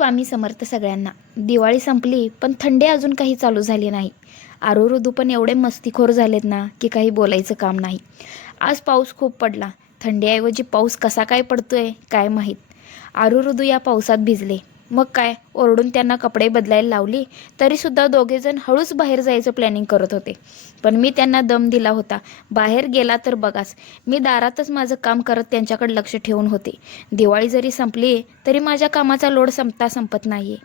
स्वामी समर्थ सगळ्यांना. दिवाळी संपली पण थंडी अजून काही चालू झाली नाही. आरू ऋतू पण एवढे मस्तीखोर झालेत ना की काही बोलायचं काम नाही. आज पाऊस खूप पडला. थंडीऐवजी पाऊस कसा काय पडतोय काय माहीत. आरुरुदू ऋतू या पावसात भिजले. मग काय? ओरडून त्यांना कपडे बदलायला लावली तरीसुद्धा दोघेजण हळूच बाहेर जायचं प्लॅनिंग करत होते. पण मी त्यांना दम दिला होता. बाहेर गेला तर बघाच. मी दारातच माझं काम करत त्यांच्याकडे लक्ष ठेवून होते. दिवाळी जरी संपली तरी माझ्या कामाचा लोड संपता संपत नाही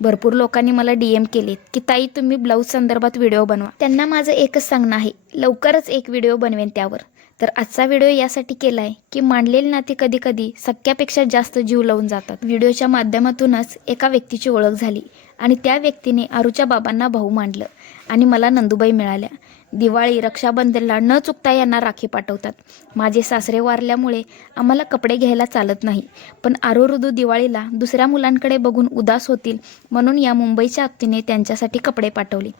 भरपूर लोकांनी मला डी एम केलेत की ताई तुम्ही ब्लाऊज संदर्भात व्हिडिओ बनवा. त्यांना माझं एकच सांगणं आहे लवकरच एक व्हिडिओ बनवेन त्यावर. तर आजचा व्हिडिओ यासाठी केला आहे की मांडलेली नाती कधी कधी सख्यापेक्षा जास्त जीव लावून जातात. व्हिडिओच्या माध्यमातूनच एका व्यक्ती व्यक्तीची ओळख झाली आणि त्या व्यक्तीने आरूच्या बाबांना भाऊ मांडलं आणि मला नंदुबाई मिळाल्या. दिवाळी रक्षाबंधनला न चुकता यांना राखी पाठवतात. माझे सासरे वारल्यामुळे आम्हाला कपडे घ्यायला चालत नाही. पण आरू ऋदू दिवाळीला दुसऱ्या मुलांकडे बघून उदास होतील म्हणून या मुंबईच्या आत्तीने त्यांच्यासाठी कपडे पाठवले.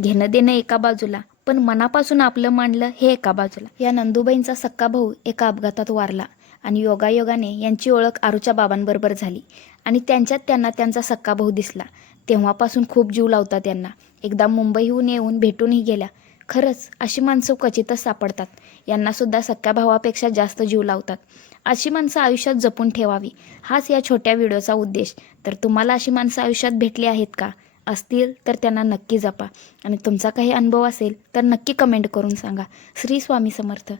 घेणं देणं एका बाजूला पण मनापासून आपलं मांडलं हे एका बाजूला. या नंदुबाईंचा सक्का भाऊ एका अपघातात वारला. आणि योगायोगाने यांची ओळख आरूच्या बाबांबरोबर झाली. आणि त्यांच्यात त्यांना त्यांचा सक्का भाऊ दिसला. तेव्हापासून खूप जीव लावतात त्यांना. एकदा मुंबईहून येऊन भेटूनही गेल्या. खरंच अशी माणसं क्वचितच सापडतात. यांनासुद्धा सक्क्या भावापेक्षा जास्त जीव लावतात. अशी माणसं आयुष्यात जपून ठेवावी. हाच या छोट्या व्हिडिओचा उद्देश. तर तुम्हाला अशी माणसं आयुष्यात भेटली आहेत का? असतील तर त्यांना नक्की जपा. आणि तुमचा काही अनुभव असेल तर नक्की कमेंट करून सांगा. श्री स्वामी समर्थ.